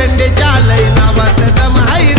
भाई लय नावात दम हाय